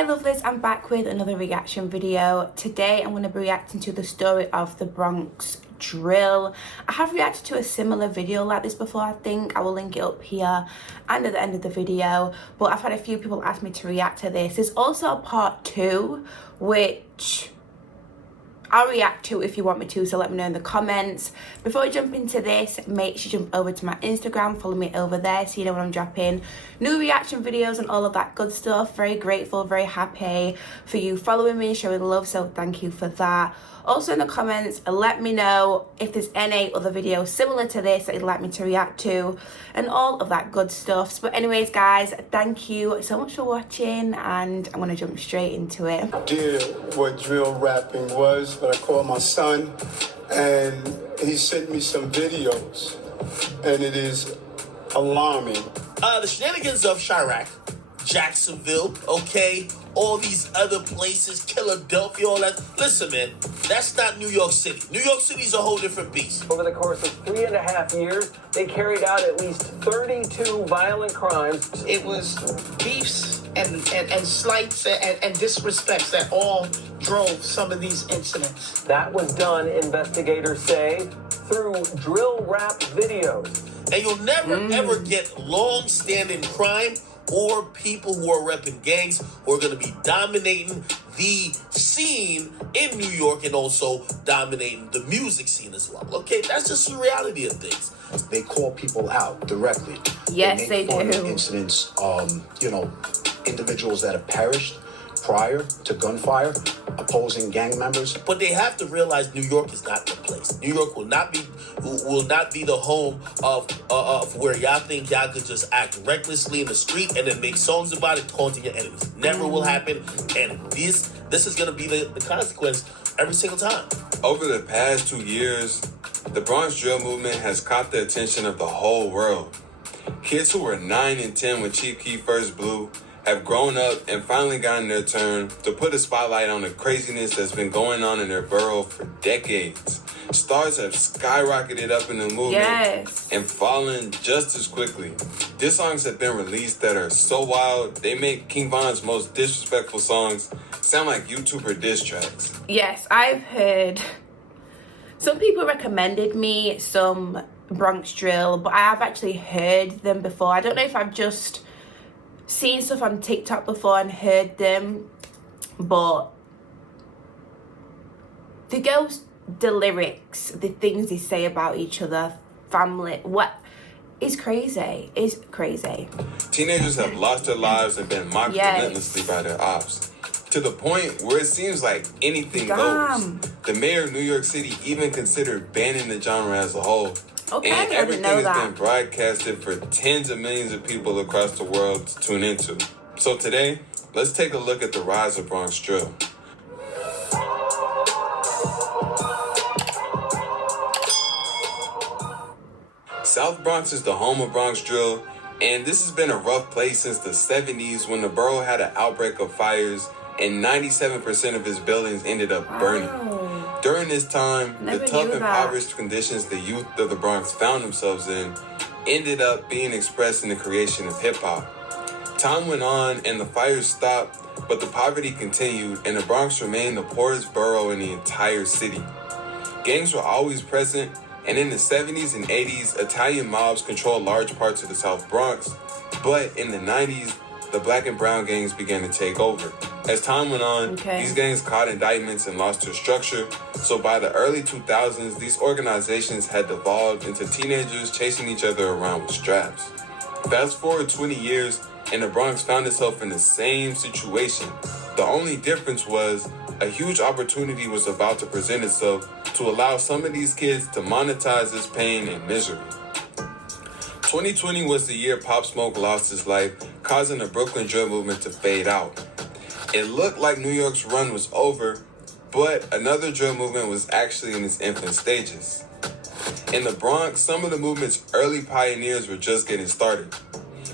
Hi lovelies, I'm back with another reaction video. Today I'm going to be reacting to the story of the BRONX drill. I have reacted to a similar video like this before. I think I will link it up here and at the end of the video, but I've had a few people ask me to react to this. There's also a part 2 which I'll react to if you want me to, so let me know in the comments. Before I jump into this, make sure you jump over to my Instagram, follow me over there so you know when I'm dropping new reaction videos and all of that good stuff. Very grateful, very happy for you following me, showing love, so thank you for that. Also in the comments, let me know if there's any other videos similar to this that you'd like me to react to and all of that good stuff. But anyways guys, thank you so much for watching and I'm going to jump straight into it. Did what drill rapping was, but I called my son and he sent me some videos and it is alarming. The shenanigans of Chirac, Jacksonville, okay, all these other places, Philadelphia, all that. Listen, man, that's not New York City. New York City's a whole different beast. Over the course of 3.5 years, they carried out at least 32 violent crimes. It was beefs and slights and disrespects that all drove some of these incidents. That was done, investigators say, through drill rap videos. And you'll never, ever get long-standing crime or people who are repping gangs who are going to be dominating the scene in New York and also dominating the music scene as well. Okay, that's just the reality of things. They call people out directly. Yes, they make fun of do. Incidents, individuals that have perished prior to gunfire, opposing gang members. But they have to realize New York is not the place. New York will not be the home of where y'all think y'all could just act recklessly in the street and then make songs about it, taunting your enemies. Never will happen. And this is gonna be the consequence every single time. Over the past 2 years, the BRONX drill movement has caught the attention of the whole world. Kids who were 9 and 10 when Chief Keef first blew have grown up and finally gotten their turn to put a spotlight on the craziness that's been going on in their borough for decades. Stars have skyrocketed up in the movement and fallen just as quickly. These songs have been released that are so wild, they make King Von's most disrespectful songs sound like YouTuber diss tracks. Yes, I've heard some people recommended me some BRONX drill, but I have actually heard them before. I don't know if I've just seen stuff on TikTok before and heard them, but the lyrics, the things they say about each other, family, what is crazy, is crazy. Teenagers have lost their lives and been mocked relentlessly by their ops, to the point where it seems like anything goes. The mayor of New York City even considered banning the genre as a whole. Okay, and everything has that. been broadcasted for tens of millions of people across the world to tune into. So today, let's take a look at the rise of BRONX drill. South Bronx is the home of BRONX drill, and this has been a rough place since the 70s when the borough had an outbreak of fires and 97% of its buildings ended up burning. During this time, the tough, impoverished conditions the youth of the Bronx found themselves in ended up being expressed in the creation of hip-hop. Time went on and the fires stopped, but the poverty continued and the Bronx remained the poorest borough in the entire city. Gangs were always present, and in the 70s and 80s, Italian mobs controlled large parts of the South Bronx, but in the 90s, the black and brown gangs began to take over. As time went on, these gangs caught indictments and lost their structure, so by the early 2000s, these organizations had devolved into teenagers chasing each other around with straps. Fast forward 20 years, and the Bronx found itself in the same situation. The only difference was a huge opportunity was about to present itself to allow some of these kids to monetize this pain and misery. 2020 was the year Pop Smoke lost his life, causing the Brooklyn drill movement to fade out. It looked like New York's run was over, but another drill movement was actually in its infant stages. In the Bronx, some of the movement's early pioneers were just getting started.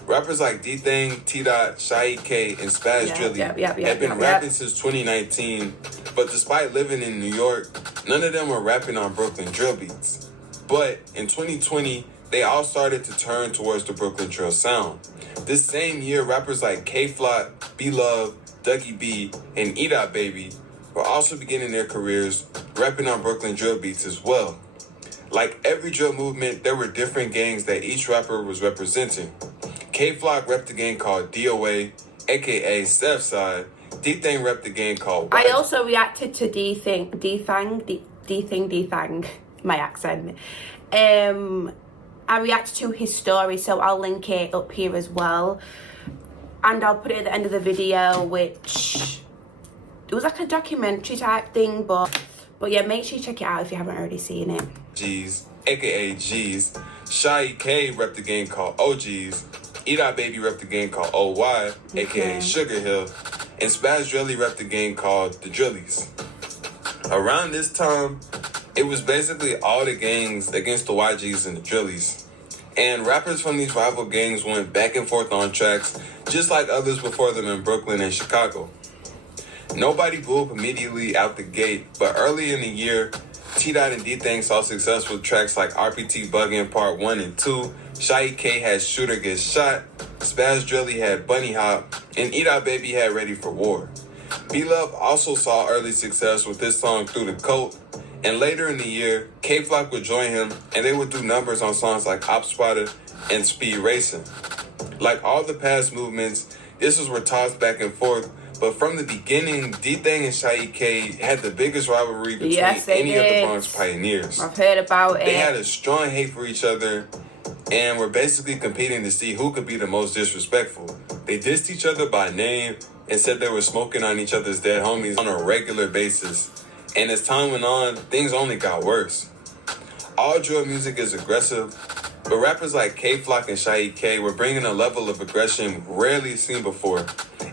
Rappers like D-Thang, T-Dot, Shy K, and Spaz Drilly had been rapping since 2019, but despite living in New York, none of them were rapping on Brooklyn drill beats. But in 2020, they all started to turn towards the Brooklyn drill sound. This same year, rappers like K-Flock, B-Love, Dougie B, and E Dot Baby were also beginning their careers rapping on Brooklyn drill beats as well. Like every drill movement, there were different gangs that each rapper was representing. K-Flock repped the gang called DOA, aka Southside. D-Thang repped the gang called I also reacted to D-Thang, my accent. I reacted to his story, so I'll link it up here as well. And I'll put it at the end of the video, which it was like a documentary type thing, but yeah, make sure you check it out if you haven't already seen it. G's, aka G's. Shy K repped the gang called OGs. E Dot Baby repped the gang called OY, aka Sugar Hill. And Spaz Drilly repped the gang called the Drillies. Around this time, it was basically all the gangs against the YGs and the Drillies. And rappers from these rival gangs went back and forth on tracks, just like others before them in Brooklyn and Chicago. Nobody blew up immediately out the gate, but early in the year, T-Dot and D-Thang saw success with tracks like RPT Buggin' Part 1 and 2, Shy K had Shooter Get Shot, Spaz Drilly had Bunny Hop, and E Dot Baby had Ready for War. B-Love also saw early success with his song Through the Coat, and later in the year, K-Flock would join him, and they would do numbers on songs like Op Spotter and Speed Racing. Like all the past movements, this was where tossed back and forth, but from the beginning, D-Thang and Shy K had the biggest rivalry between any of the Bronx pioneers. I've heard about it. They had a strong hate for each other and were basically competing to see who could be the most disrespectful. They dissed each other by name and said they were smoking on each other's dead homies on a regular basis. And as time went on, things only got worse. All drill music is aggressive, but rappers like K-Flock and Shy K were bringing a level of aggression rarely seen before.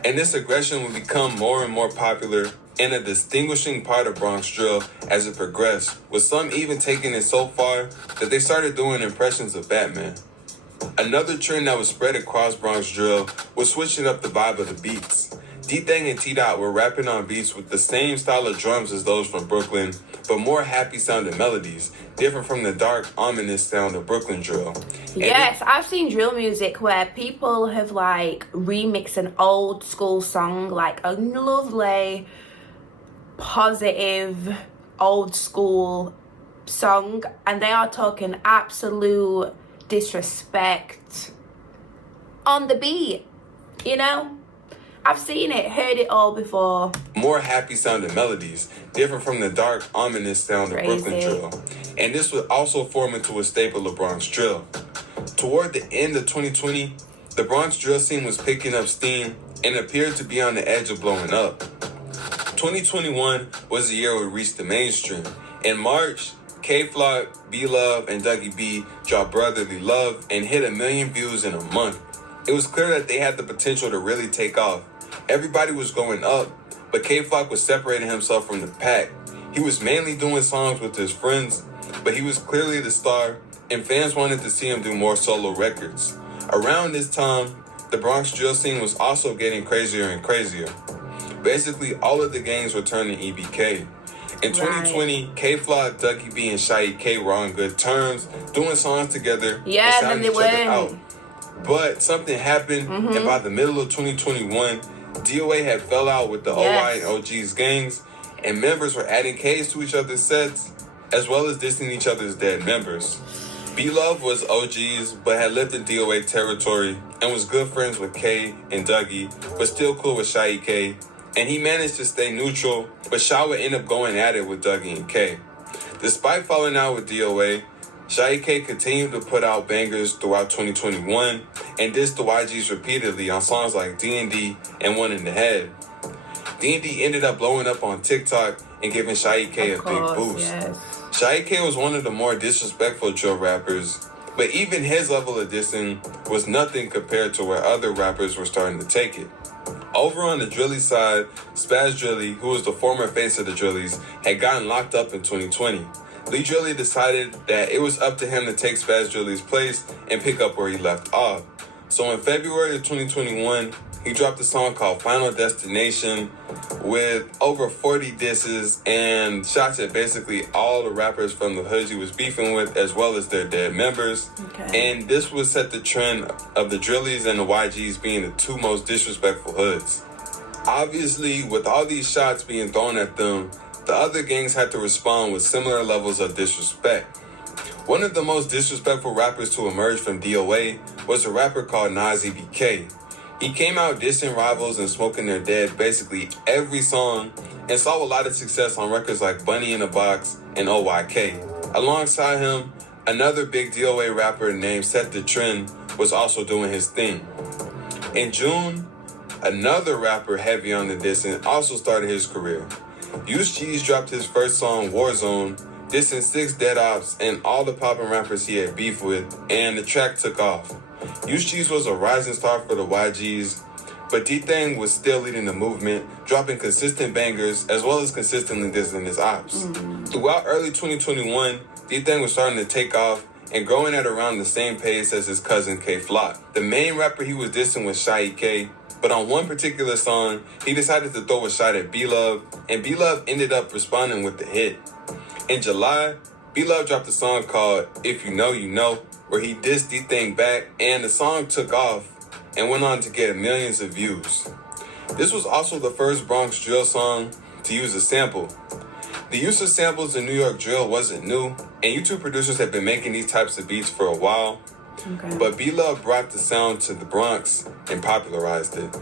And this aggression would become more and more popular and a distinguishing part of Bronx drill as it progressed, with some even taking it so far that they started doing impressions of Batman. Another trend that was spread across Bronx drill was switching up the vibe of the beats. D-Thang and T-Dot were rapping on beats with the same style of drums as those from Brooklyn, but more happy-sounding melodies, different from the dark, ominous sound of Brooklyn drill. Yes, I've seen drill music where people have like remixed an old school song, like a lovely, positive, old school song, and they are talking absolute disrespect on the beat, you know? I've seen it, heard it all before. More happy-sounding melodies, different from the dark, ominous sound of Brooklyn drill. And this would also form into a staple of Bronx drill. Toward the end of 2020, the Bronx drill scene was picking up steam and appeared to be on the edge of blowing up. 2021 was the year it reached the mainstream. In March, K-Flock, B-Love, and Dougie B dropped Brotherly Love and hit 1 million views in a month. It was clear that they had the potential to really take off. Everybody was going up, but K-Flock was separating himself from the pack. He was mainly doing songs with his friends, but he was clearly the star, and fans wanted to see him do more solo records. Around this time, the Bronx drill scene was also getting crazier and crazier. Basically, all of the gangs were turning EBK. In 2020, K-Flock, Dougie B, and Shy K were on good terms, doing songs together and shouting each other out. But something happened, and by the middle of 2021, DOA had fell out with the OI and OG's gangs, and members were adding K's to each other's sets, as well as dissing each other's dead members. B-Love was OG's, but had lived in DOA territory, and was good friends with K and Dougie, but still cool with Shy K, and he managed to stay neutral, but Shy would end up going at it with Dougie and K. Despite falling out with DOA, Shy K continued to put out bangers throughout 2021 and dissed the YGs repeatedly on songs like D&D and One in the Head. D&D ended up blowing up on TikTok and giving Shy K a big boost. Yes. Shy K was one of the more disrespectful drill rappers, but even his level of dissing was nothing compared to where other rappers were starting to take it. Over on the Drilly side, Spaz Drilly, who was the former face of the Drillies, had gotten locked up in 2020. Lee Drilly decided that it was up to him to take Spaz Drilly's place and pick up where he left off. So in February of 2021, he dropped a song called Final Destination with over 40 disses and shots at basically all the rappers from the hoods he was beefing with, as well as their dead members. And this would set the trend of the Drillies and the YGs being the two most disrespectful hoods. Obviously, with all these shots being thrown at them, the other gangs had to respond with similar levels of disrespect. One of the most disrespectful rappers to emerge from DOA was a rapper called Nas EBK. He came out dissing rivals and smoking their dead basically every song and saw a lot of success on records like Bunny in a Box and OYK. Alongside him, another big DOA rapper named Set the Trend was also doing his thing. In June, another rapper heavy on the dissing also started his career. Use Cheese dropped his first song, Warzone, dissing 6 dead ops and all the poppin' rappers he had beef with, and the track took off. Use Cheese was a rising star for the YGs, but D-Thang was still leading the movement, dropping consistent bangers as well as consistently dissing his ops. Throughout early 2021, D-Thang was starting to take off and growing at around the same pace as his cousin K-Flock. The main rapper he was dissing was Shy K, but on one particular song, he decided to throw a shot at B-Love, and B-Love ended up responding with the hit. In July, B-Love dropped a song called If You Know, You Know, where he dissed D-Thang back, and the song took off and went on to get millions of views. This was also the first Bronx drill song to use a sample. The use of samples in New York drill wasn't new, and YouTube producers have been making these types of beats for a while. Okay. But B-Love brought the sound to the Bronx and popularized it.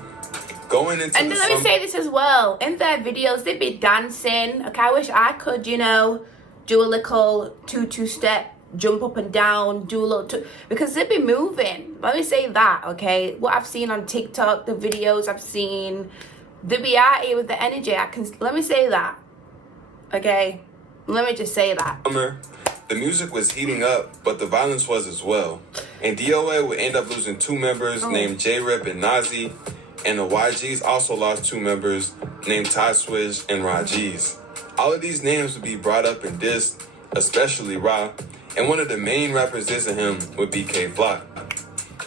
Going into and let me say this as well. In their videos, they'd be dancing. Okay, I wish I could, do a little two-step, jump up and down, do a little because they'd be moving. Let me say that, okay? What I've seen on TikTok, the videos I've seen, they'd be out here with the energy. Let me say that, okay? Let me just say that. The music was heating up, but the violence was as well. And DOA would end up losing 2 members named J-Rip and Nazi, and the YGs also lost 2 members named Ty Switch and Rajiz. All of these names would be brought up in diss, especially Ra, and one of the main rappers dissing him would be K-Flock.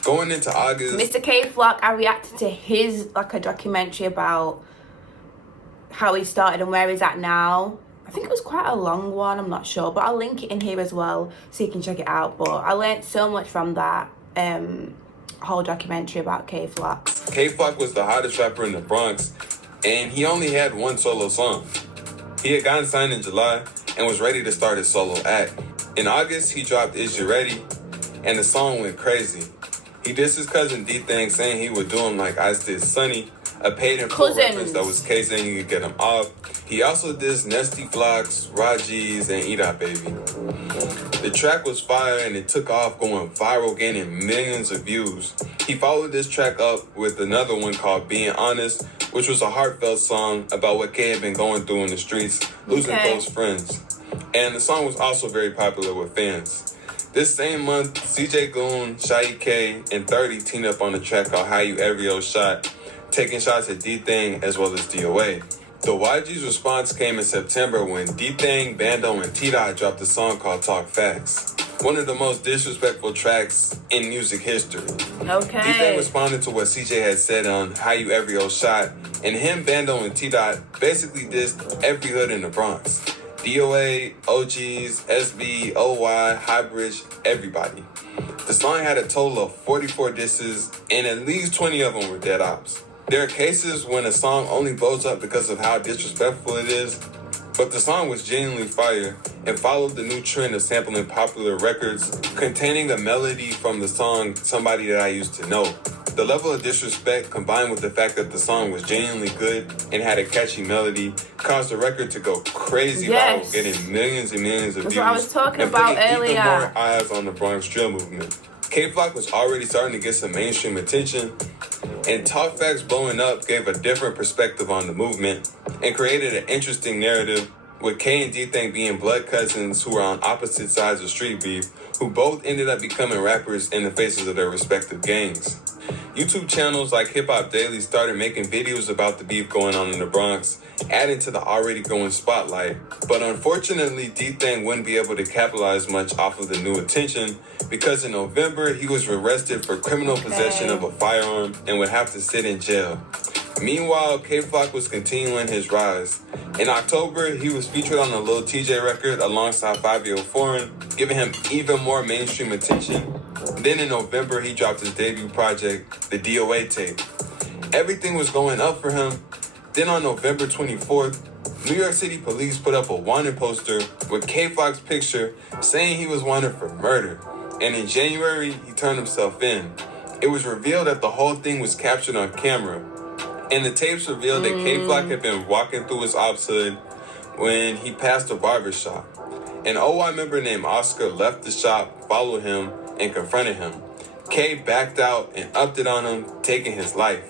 Going into August, Mr. K-Flock, I reacted to his a documentary about how he started and where he's at now. I think it was quite a long one, I'm not sure, but I'll link it in here as well so you can check it out. But I learned so much from that whole documentary about K-Flock. K-Flock was the hottest rapper in the Bronx, and he only had 1 solo song. He had gotten signed in July and was ready to start his solo act. In August, he dropped Is You Ready? And the song went crazy. He dissed his cousin D-Thang, saying he would do him like Ice did Sonny, a paid in full reference that was K saying he could get him off. He also dissed Nesty Flocks, Rajiz, and Eat Out Baby. The track was fire and it took off, going viral, gaining millions of views. He followed this track up with another one called Being Honest, which was a heartfelt song about what K had been going through in the streets, losing close friends. And the song was also very popular with fans. This same month, CJ Goon, Shy K, and 30 teamed up on a track called How You Every Old Shot, taking shots at D-Thang as well as DOA. The YG's response came in September when D-Thang, Bando, and T-Dot dropped a song called Talk Facts, one of the most disrespectful tracks in music history. Okay. D-Thang responded to what CJ had said on How You Every Old Shot, and him, Bando, and T-Dot basically dissed every hood in the Bronx. DOA, OGs, SB, OY, Highbridge, everybody. The song had a total of 44 disses, and at least 20 of them were dead ops. There are cases when a song only blows up because of how disrespectful it is, but the song was genuinely fire and followed the new trend of sampling popular records containing a melody from the song Somebody That I Used to Know. The level of disrespect combined with the fact that the song was genuinely good and had a catchy melody caused the record to go crazy viral, getting millions and millions of views. That's what I was talking and about putting earlier. even more eyes on the Bronx drill movement. K-Flock was already starting to get some mainstream attention, and Talk Facts blowing up gave a different perspective on the movement and created an interesting narrative with K and D-Thang being blood cousins who were on opposite sides of street beef, who both ended up becoming rappers in the faces of their respective gangs. YouTube channels like Hip Hop Daily started making videos about the beef going on in the Bronx, adding to the already growing spotlight. But unfortunately, D-Thang wouldn't be able to capitalize much off of the new attention because in November, he was arrested for criminal possession of a firearm and would have to sit in jail. Meanwhile, K-Flock was continuing his rise. In October, he was featured on a Lil TJ record alongside 5-Year Foreign, giving him even more mainstream attention. Then in November, he dropped his debut project, the DOA tape. Everything was going up for him Then on November 24th, New York City police put up a wanted poster with K-Floc's picture saying he was wanted for murder. And in January, he turned himself in. It was revealed that the whole thing was captured on camera. And the tapes revealed that K-Flock had been walking through his ops hood when he passed a barber shop. An OY member named Oscar left the shop, followed him, and confronted him. K backed out and upped it on him, taking his life.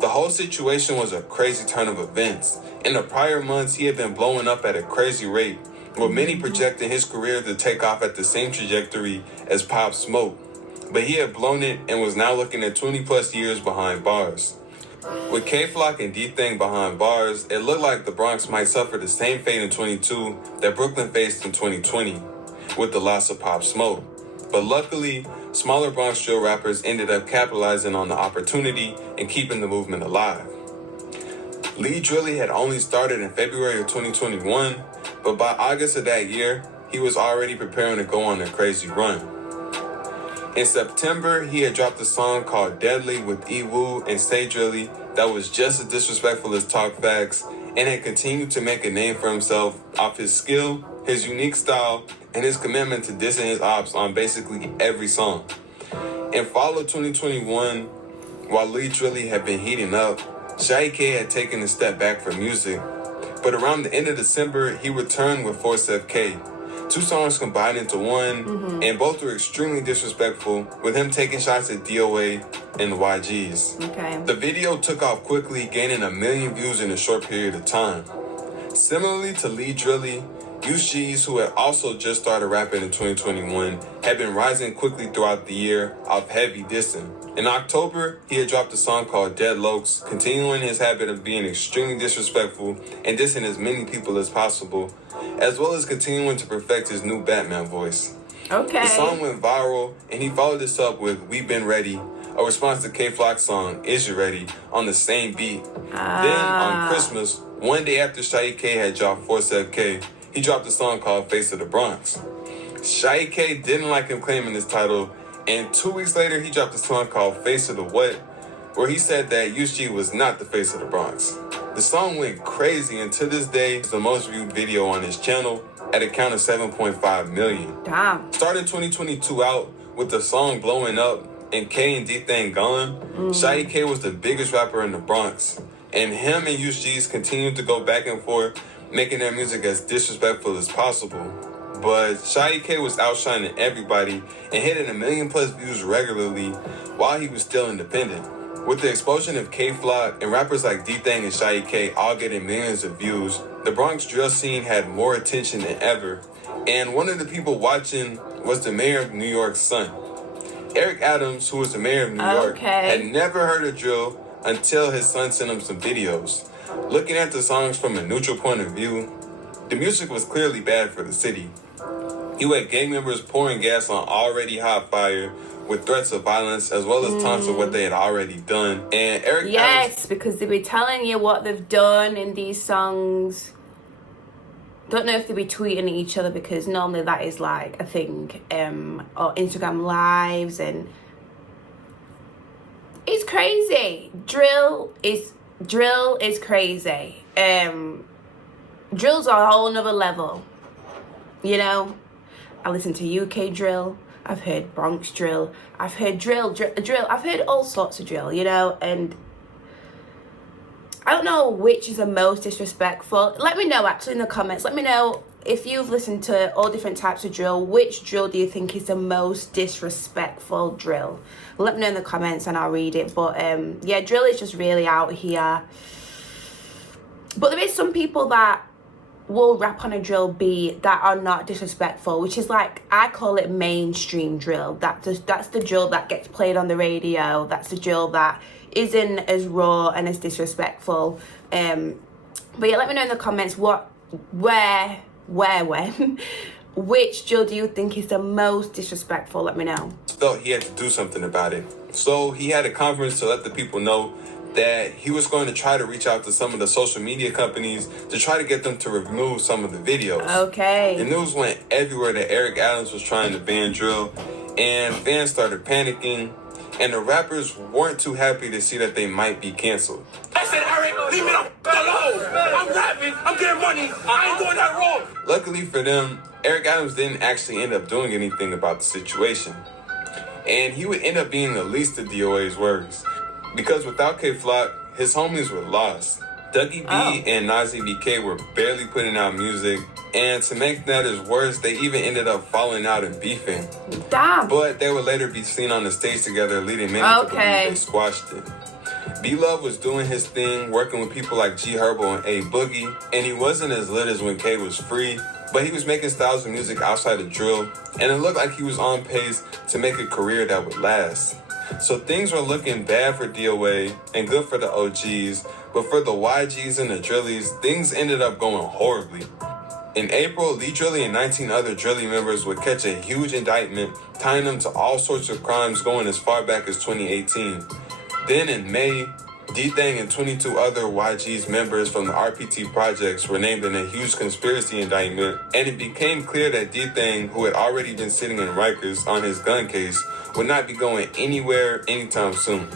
The whole situation was a crazy turn of events. In the prior months, he had been blowing up at a crazy rate, with many projecting his career to take off at the same trajectory as Pop Smoke. But he had blown it and was now looking at 20 plus years behind bars. With K-Flock and D-Thang behind bars, it looked like the Bronx might suffer the same fate in 22 that Brooklyn faced in 2020, with the loss of Pop Smoke. But luckily, smaller Bronx drill rappers ended up capitalizing on the opportunity and keeping the movement alive. Lee Drilly had only started in February of 2021, but by August of that year, he was already preparing to go on a crazy run. In September, he had dropped a song called Deadly with E-Woo and Say Drilly that was just as disrespectful as Talk Facts, and had continued to make a name for himself off his skill, his unique style, and his commitment to dissing his ops on basically every song. In fall of 2021, while Lee Drilly had been heating up, Shy K had taken a step back from music, but around the end of December, he returned with Force FK. 2 songs combined into one, and both were extremely disrespectful, with him taking shots at DOA and the YGs. Okay. The video took off quickly, gaining 1 million views in a short period of time. Similarly to Lee Drilly, UGs, who had also just started rapping in 2021, had been rising quickly throughout the year off heavy dissing. In October, he had dropped a song called Dead Lokes, continuing his habit of being extremely disrespectful and dissing as many people as possible, as well as continuing to perfect his new Batman voice. Okay. The song went viral, and he followed this up with We've Been Ready, a response to K-Flock's song Is You Ready, on the same beat. Then, on Christmas, one day after Shy K had dropped Force FK, he dropped a song called Face of the Bronx. Shy K didn't like him claiming this title, and 2 weeks later, he dropped a song called Face of the What, where he said that UG was not the face of the Bronx. The song went crazy, and to this day, it's the most viewed video on his channel at a count of 7.5 million. Damn. Starting 2022 out with the song blowing up and K and D-Thang gone, Shy K was the biggest rapper in the Bronx, and him and UGs continued to go back and forth, making their music as disrespectful as possible. But Shy K was outshining everybody and hitting 1 million plus views regularly while he was still independent. With the explosion of K-Flock and rappers like D-Thang and Shy K all getting millions of views, the Bronx drill scene had more attention than ever, and one of the people watching was the mayor of New York's son. Eric Adams, who was the mayor of New York, had never heard of drill until his son sent him some videos. Looking at the songs from a neutral point of view, the music was clearly bad for the city. You had gang members pouring gas on already hot fire with threats of violence, as well as taunts of what they had already done. And Eric Adams, because they be telling you what they've done in these songs. Don't know if they be tweeting at each other, because normally that is like a thing, or Instagram lives, and it's crazy. Drill is crazy. Drill's a whole nother level, you know. I listen to UK drill, I've heard Bronx drill, I've heard drill, I've heard all sorts of drill, you know, and I don't know which is the most disrespectful. Let me know actually in the comments. Let me know if you've listened to all different types of drill, which drill do you think is the most disrespectful drill? Let me know in the comments and I'll read it. But yeah, drill is just really out here. But there is some people that will rap on a drill beat that are not disrespectful, which is like, I call it mainstream drill. That's the drill that gets played on the radio. That's the drill that isn't as raw and as disrespectful. But yeah, let me know in the comments when, which drill do you think is the most disrespectful? Let me know. Felt he had to do something about it. So he had a conference to let the people know that he was going to try to reach out to some of the social media companies to try to get them to remove some of the videos. Okay. The news went everywhere that Eric Adams was trying to ban drill, and fans started panicking, and the rappers weren't too happy to see that they might be canceled. I said Eric Leave me the alone. I'm rapping. I'm getting money. I ain't doing that wrong. Luckily for them, Eric Adams didn't actually end up doing anything about the situation. And he would end up being the least of DOA's worries. Because without K-Flock, his homies were lost. Dougie B and Nazi BK were barely putting out music, and to make matters worse, they even ended up falling out and beefing. Damn. But they would later be seen on the stage together, leading many to believe they squashed it. B-Love was doing his thing, working with people like G Herbo and A Boogie, and he wasn't as lit as when K was free, but he was making styles of music outside of drill, and it looked like he was on pace to make a career that would last. So things were looking bad for DOA and good for the OGs, but for the YGs and the Drillies, things ended up going horribly. In April, Lee Drilly and 19 other Drilly members would catch a huge indictment, tying them to all sorts of crimes going as far back as 2018. Then in May, D-Thang and 22 other YG's members from the RPT projects were named in a huge conspiracy indictment, and it became clear that D-Thang, who had already been sitting in Rikers on his gun case, would not be going anywhere anytime soon.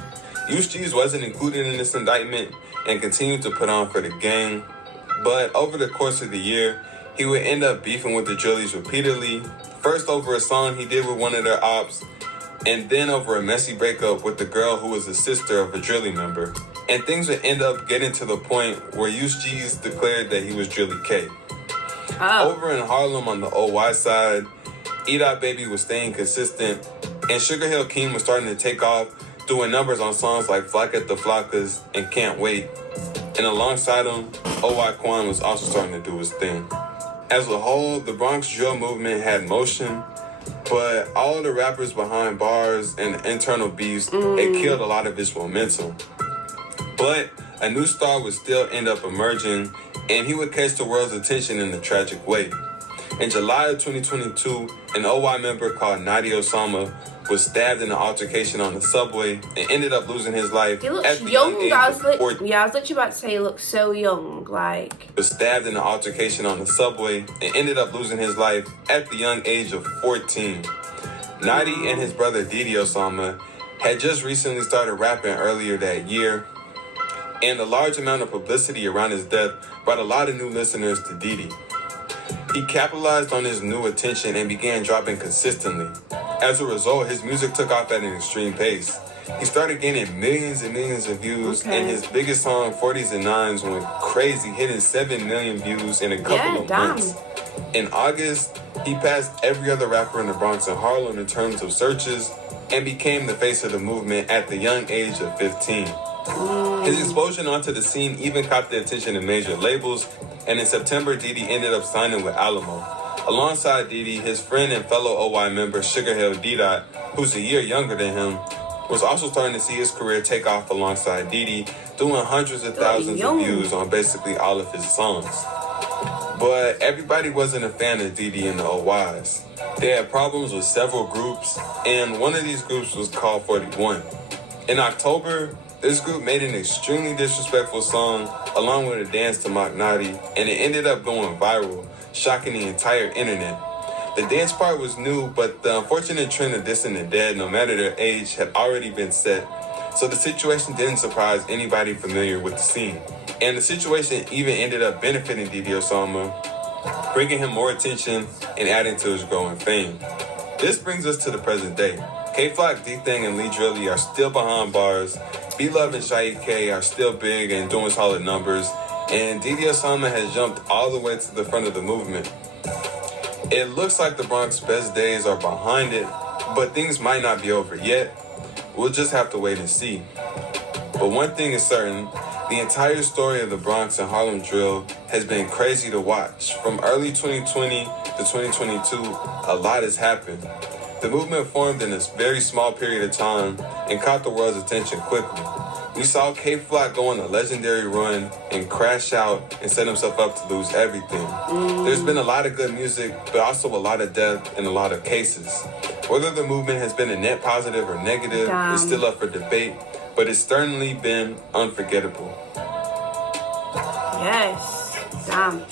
USG's wasn't included in this indictment and continued to put on for the gang, but over the course of the year, he would end up beefing with the Drillies repeatedly, first over a song he did with one of their ops, and then over a messy breakup with the girl who was the sister of a Drilly member. And things would end up getting to the point where USG's declared that he was Drilly K. Over in Harlem on the OY side, E-Dot Baby was staying consistent, and Sugar Hill King was starting to take off, doing numbers on songs like Flock at the Flockas and Can't Wait. And alongside him, OY Quan was also starting to do his thing. As a whole, the Bronx drill movement had motion, but all of the rappers behind bars and internal beefs had killed a lot of its momentum. But a new star would still end up emerging, and he would catch the world's attention in a tragic way. In July of 2022, an OY member called Nadi Osama was stabbed in an altercation on the subway and ended up losing his life He looks at the young. young age of 14. Yeah, I was literally about to say he looks so young. Like, Was stabbed in an altercation on the subway and ended up losing his life at the young age of 14. Nadi and his brother Didi Osama had just recently started rapping earlier that year, and a large amount of publicity around his death brought a lot of new listeners to Didi. He capitalized on his new attention and began dropping consistently. As a result, his music took off at an extreme pace. He started gaining millions and millions of views, and his biggest song, 40s and 9s, went crazy, hitting 7 million views in a couple of months. In August, he passed every other rapper in the Bronx and Harlem in terms of searches and became the face of the movement at the young age of 15. His explosion onto the scene even caught the attention of major labels, and in September, Didi ended up signing with Alamo. Alongside Didi, his friend and fellow OY member Sugar Hill D-Dot, who's a year younger than him, was also starting to see his career take off alongside Didi, doing hundreds of thousands of views on basically all of his songs. But everybody wasn't a fan of Didi and the OYs. They had problems with several groups, and one of these groups was called 41. In October, this group made an extremely disrespectful song along with a dance to Mock Nadi, and it ended up going viral, shocking the entire internet. The dance part was new, but the unfortunate trend of dissing the dead, no matter their age, had already been set, so the situation didn't surprise anybody familiar with the scene. And the situation even ended up benefiting Didi Osama, bringing him more attention and adding to his growing fame. This brings us to the present day. K-Flock, D-Thang, and Lee Drilly are still behind bars. B-Love and Shaheed K are still big and doing solid numbers, and Didi Osama has jumped all the way to the front of the movement. It looks like the Bronx's best days are behind it, but things might not be over yet. We'll just have to wait and see. But one thing is certain, the entire story of the Bronx and Harlem drill has been crazy to watch. From early 2020 to 2022, a lot has happened. The movement formed in a very small period of time and caught the world's attention quickly. We saw K-Flock go on a legendary run and crash out and set himself up to lose everything. There's been a lot of good music, but also a lot of death and a lot of cases. Whether the movement has been a net positive or negative is still up for debate, but it's certainly been unforgettable. Yes, damn.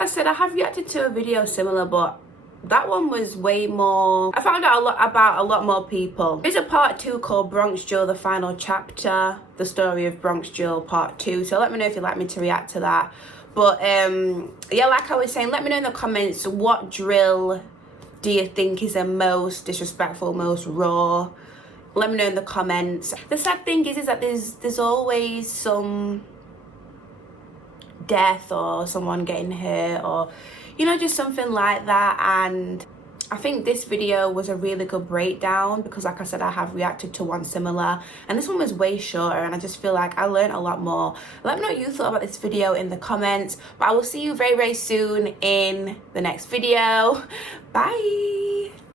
I said I have reacted to a video similar, but that one was way more, I found out about a lot more people. There's a part 2 called Bronx Drill, the final chapter, the story of Bronx Drill part 2, so let me know if you'd like me to react to that. But yeah, like I was saying, let me know in the comments, what drill do you think is the most disrespectful, most raw? Let me know in the comments. The sad thing is that there's always some death or someone getting hurt, or you know, just something like that. And I think this video was a really good breakdown, because like I said, I have reacted to one similar, and this one was way shorter, and I just feel like I learned a lot more. Let me know what you thought about this video in the comments, but I will see you very, very soon in the next video. Bye.